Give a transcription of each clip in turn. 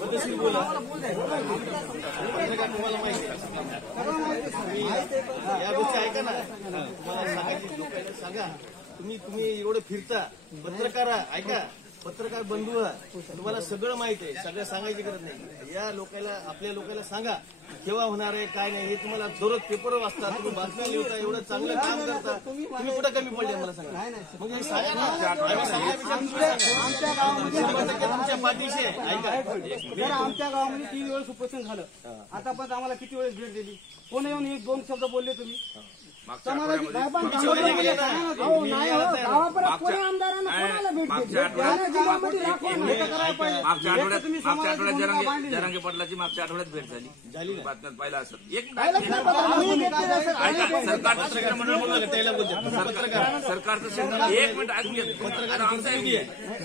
पद्धतशीर बोला. तुम्हाला माहिती या गोष्टी ऐका ना. तुम्हाला सांगायची लोकांना सांगा. तुम्ही एवढं फिरता पत्रकार ऐका. पत्रकार बंधू तुम्हाला सगळं माहिती आहे. सगळं सांगायची गरज नाही. या लोकांना आपल्या लोकांना सांगा केव्हा होणार आहे काय नाही हे तुम्हाला दररोज पेपर वाचता. तुम्ही बातम्या लिहिता एवढं चांगलं काम करता. तुम्ही कुठं कमी पडले मला सांगा. मग हे सांगा ना. तुमच्या पाठीशी आहे. ऐका आमच्या गावामध्ये 3 वेळेस उपोषण झालं. आतापर्यंत आम्हाला किती वेळेस भेट दिली. कोण येऊन 1-2 शब्द बोलले तुम्ही. गावापर्यंत कोणी आमदारांना कोणाला भेट दिली. मागच्या आठवड्यात जरांगे पाटलाची मागच्या आठवड्यात भेट झाली. बातम्यात पाहिलं असं. सरकारचं एक मिनिट ऐकून घ्या.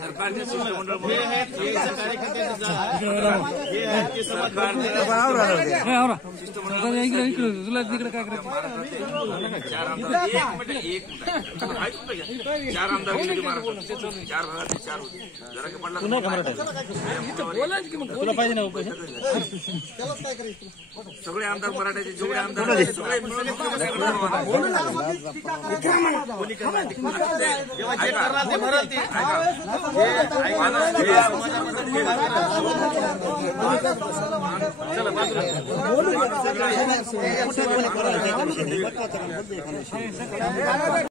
सरकारचे शिष्टमंडळ तुला तिकडे काय करायचं. 4 आमदार 4 गेले महाराष्ट्रात. 4 भागात 4 होते. जरांगे पाटला तुला पाहिजे ना सगळे आमदार मराठ्याचे जेवढे आमदार सगळे मिळून